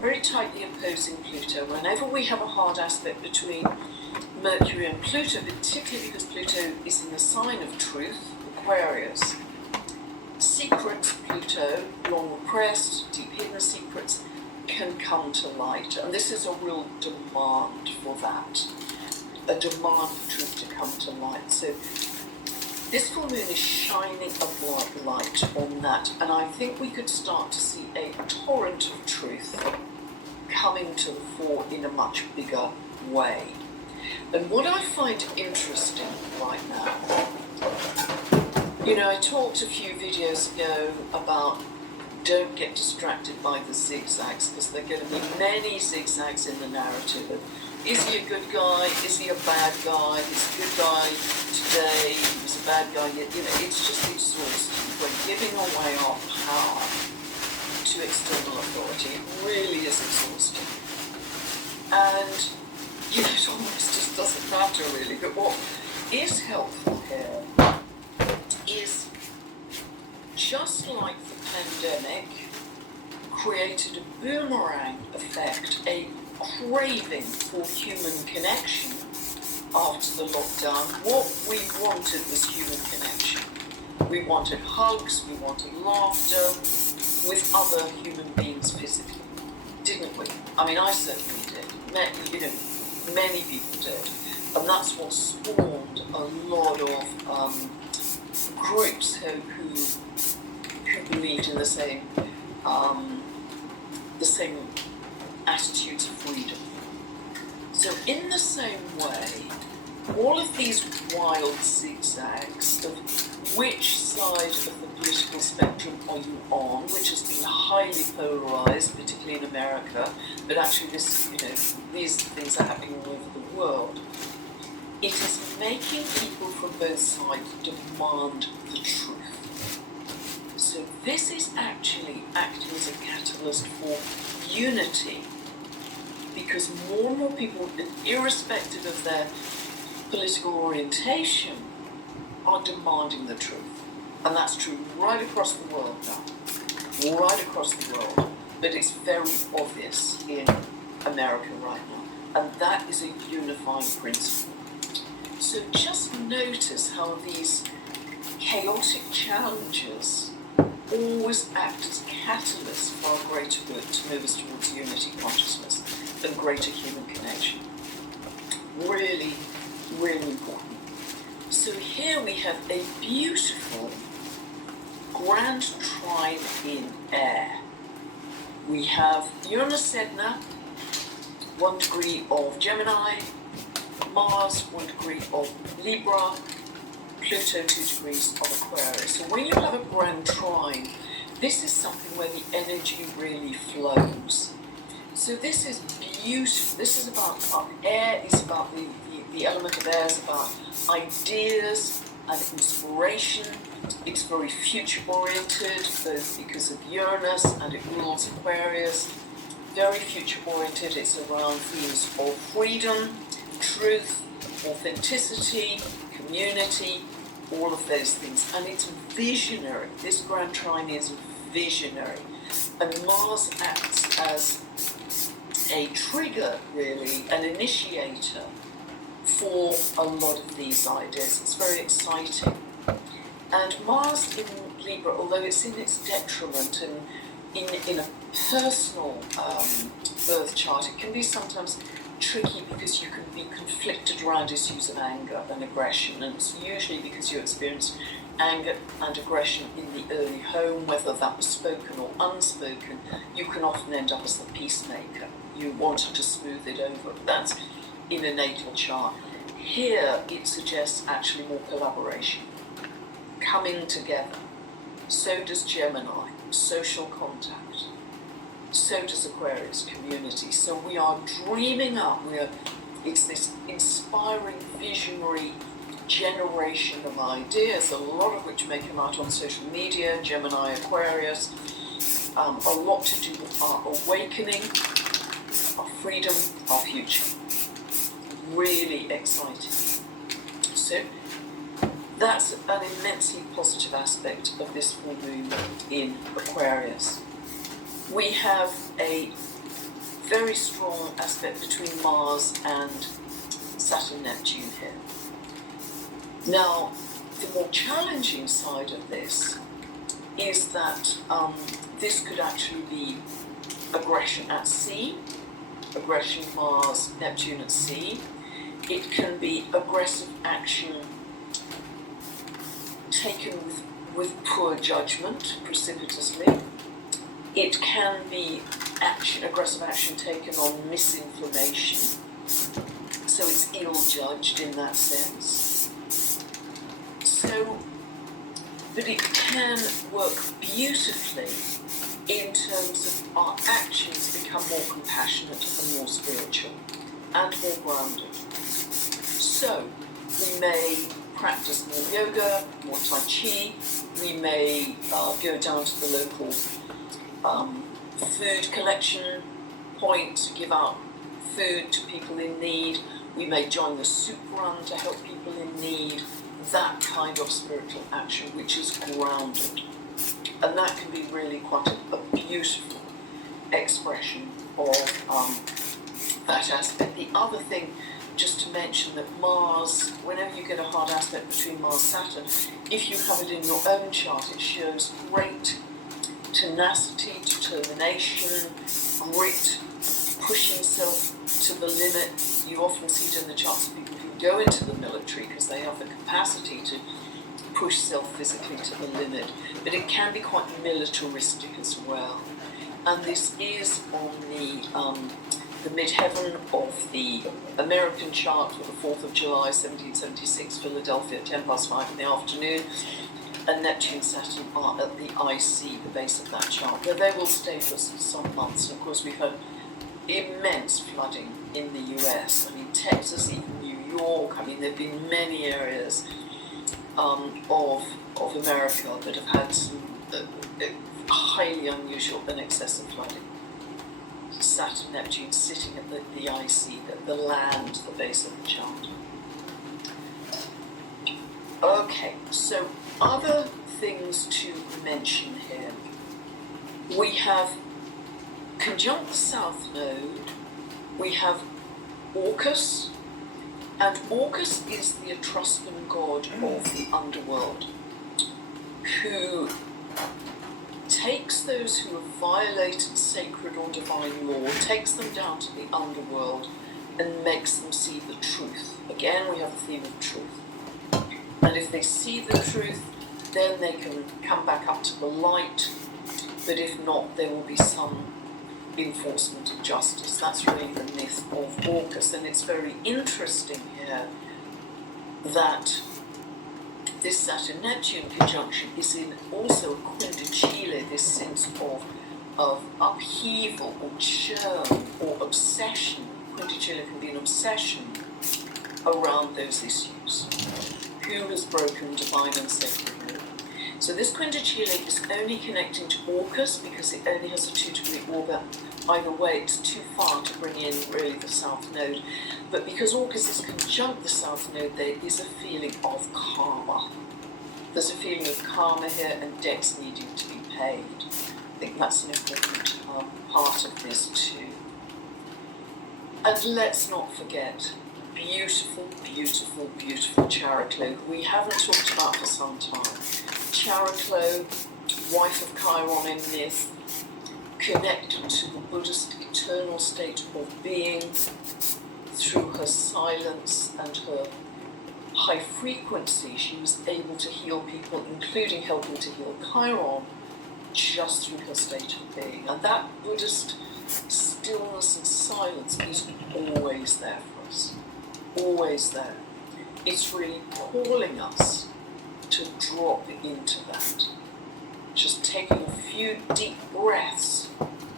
very tightly opposing Pluto. Whenever we have a hard aspect between Mercury and Pluto, particularly because Pluto is in the sign of truth, Aquarius, secrets, Pluto, long repressed, deep hidden secrets, can come to light. And this is a real demand for that, a demand for truth to come to light. So this full moon is shining a bright light on that, and I think we could start to see a torrent of truth coming to the fore in a much bigger way. And what I find interesting right now, I talked a few videos ago about don't get distracted by the zigzags, because there are going to be many zigzags in the narrative of, is he a good guy? Is he a bad guy? He's a good guy today, he was a bad guy yet. It's just exhausting. We're giving away our power to external authority. It really is exhausting. And, it almost just doesn't matter really. But what is helpful here is, just like the pandemic created a boomerang effect, a craving for human connection after the lockdown, what we wanted was human connection. We wanted hugs, we wanted laughter with other human beings physically, didn't we? I mean, I certainly did. Many people did. And that's what spawned a lot of groups who believed in the same attitudes of freedom. So in the same way, all of these wild zigzags of which side of the political spectrum are you on, which has been highly polarized, particularly in America, but actually these things are happening all over the world. It is making people from both sides demand the truth. So this is actually acting as a catalyst for unity, because more and more people, irrespective of their political orientation, are demanding the truth. And that's true right across the world now. Right across the world. But it's very obvious in America right now. And that is a unifying principle. So just notice how these chaotic challenges always act as catalysts for our greater good to move us towards unity consciousness and greater human connection. Really, really important. So here we have a beautiful grand trine in air. We have Uranus Sedna, 1 degree of Gemini, Mars, 1 degree of Libra, Pluto, 2 degrees of Aquarius. So when you have a grand trine, this is something where the energy really flows. So this is beautiful. This is about air, is about the element of air is about ideas and inspiration. It's very future-oriented, both because of Uranus and it rules Aquarius. Very future-oriented. It's around themes of freedom, truth, authenticity, community, all of those things. And it's visionary. This grand trine is visionary. And Mars acts as a trigger, really, an initiator for a lot of these ideas. It's very exciting. And Mars in Libra, although it's in its detriment and in a personal birth chart, it can be sometimes tricky because you can be conflicted around issues of anger and aggression, and it's usually because you experience anger and aggression in the early home, whether that was spoken or unspoken. You can often end up as the peacemaker. You wanted to smooth it over. That's in a natal chart. Here it suggests actually more collaboration, coming together. So does Gemini, social contact. So does Aquarius, community. So we are dreaming up. It's this inspiring, visionary generation of ideas, a lot of which may come out on social media, Gemini, Aquarius. A lot to do with our awakening, our freedom, our future. Really exciting. So that's an immensely positive aspect of this full moon in Aquarius. We have a very strong aspect between Mars and Saturn Neptune here. Now, the more challenging side of this is that this could actually be aggression at sea, aggression Mars, Neptune at sea. It can be aggressive action taken with poor judgment, precipitously. It can be aggressive action taken on misinformation, so it's ill-judged in that sense. So, but it can work beautifully in terms of our actions become more compassionate and more spiritual and more grounded. So, we may practice more yoga, more Tai Chi, we may go down to the local food collection point to give out food to people in need, we may join the soup run to help people in need, that kind of spiritual action which is grounded. And that can be really quite a beautiful expression of that aspect. The other thing, just to mention, that Mars, whenever you get a hard aspect between Mars and Saturn, if you have it in your own chart, it shows great tenacity, determination, grit, pushing yourself to the limit. You often see it in the charts of people who go into the military because they have the capacity to push self physically to the limit, but it can be quite militaristic as well. And this is on the midheaven of the American chart for the 4th of July 1776, Philadelphia, 5:10 in the afternoon, and Neptune and Saturn are at the IC, the base of that chart, where they will stay for some months. And of course, we've had immense flooding in the US. I mean, Texas, even New York. I mean, there have been many areas of America that have had some highly unusual and excessive flooding. Saturn, Neptune sitting at the IC, the land, the base of the chart. Okay, so other things to mention here. We have conjunct the South Node, we have Orcus, and Orcus is the Etruscan god of the underworld, who takes those who have violated sacred or divine law, takes them down to the underworld, and makes them see the truth. Again, we have the theme of truth. And if they see the truth, then they can come back up to the light, but if not, there will be some enforcement of justice. That's really the myth of Orcus, and it's very interesting here that this Saturn-Neptune conjunction is in also a quindicile, this sense of upheaval or churn or obsession. Quindicile can be an obsession around those issues. Who has broken divine and sacred law? So this quindicile is only connecting to Orcus because it only has a 2-degree orbit. Either way, it's too far to bring in really the South Node. But because Orcus is conjunct the South Node, there is a feeling of karma. There's a feeling of karma here and debts needing to be paid. I think that's an important part of this too. And let's not forget, beautiful, beautiful, beautiful Chariklo, who we haven't talked about for some time. Chariklo, wife of Chiron in myth, connected to the Buddhist eternal state of being through her silence and her high frequency. She was able to heal people, including helping to heal Chiron, just through her state of being. And that Buddhist stillness and silence is always there for us. Always there. It's really calling us to drop into that. Just taking a few deep breaths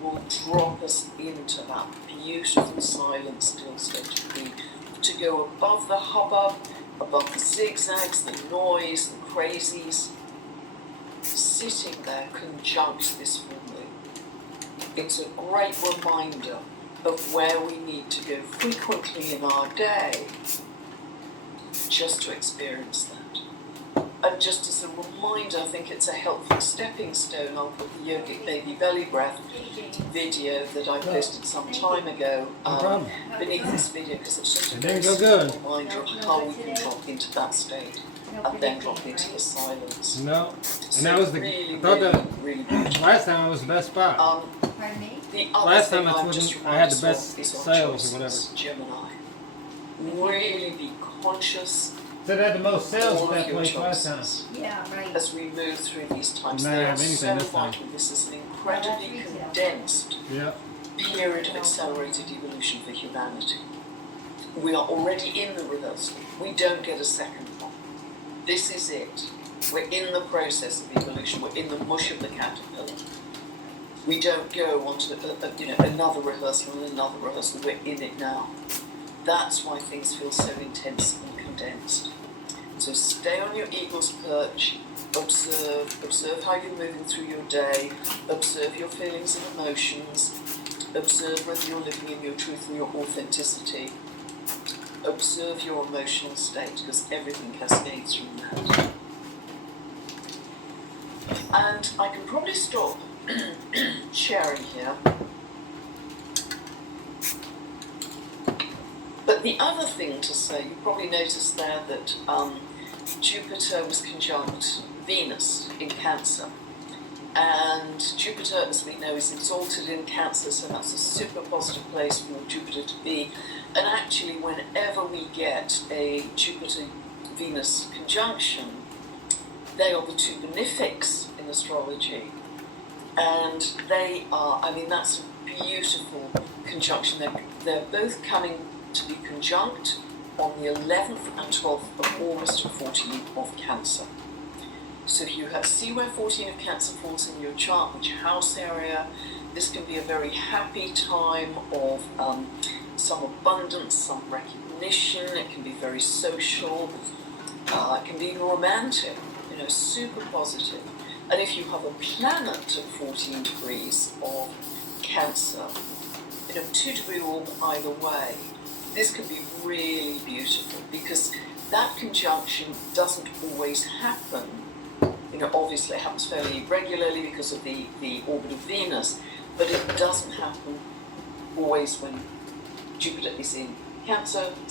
will drop us into that beautiful, silent, still state of being. To go above the hubbub, above the zigzags, the noise, the crazies, sitting there conjunct this full moon. It's a great reminder of where we need to go frequently in our day just to experience that. And just as a reminder, I think it's a helpful stepping stone. I'll put the Yogic Baby Belly Breath video that I posted some time ago beneath this video, because it's just a very simple reminder of how we can drop into that state and then drop into the silence. No, and So that was the. really, I thought that really beautiful. last time it was the best spot. Pardon me? The other Last thing time I'm that's just when I had the reminded best of is our sales or choices, whatever. Gemini. Really be conscious Said I had the most sales all at of that your place last time. choices Yeah, right. as we move through these times. No, They I are have anything so this time. vital. This is an incredibly condensed Yeah. period of accelerated evolution for humanity. We are already in the rehearsal. We don't get a second one. This is it. We're in the process of evolution. We're in the mush of the caterpillar. We don't go on to another rehearsal and another rehearsal. We're in it now. That's why things feel so intense and condensed. So stay on your eagle's perch. Observe how you're moving through your day. Observe your feelings and emotions. Observe whether you're living in your truth and your authenticity. Observe your emotional state, because everything cascades from that. And I can probably stop sharing here. But the other thing to say, you probably noticed there that Jupiter was conjunct Venus in Cancer. And Jupiter, as we know, is exalted in Cancer, so that's a super positive place for Jupiter to be. And actually, whenever we get a Jupiter-Venus conjunction, they are the two benefics in astrology. And they are, that's a beautiful conjunction. They're both coming to be conjunct on the 11th and 12th of August and 14th of Cancer. So if you see where 14 of Cancer falls in your chart, which house area, this can be a very happy time of some abundance, some recognition. It can be very social. It can be even romantic, super positive. And if you have a planet at 14 degrees of Cancer, 2-degree orb either way, this can be really beautiful, because that conjunction doesn't always happen. Obviously it happens fairly regularly because of the orbit of Venus, but it doesn't happen always when Jupiter is in Cancer,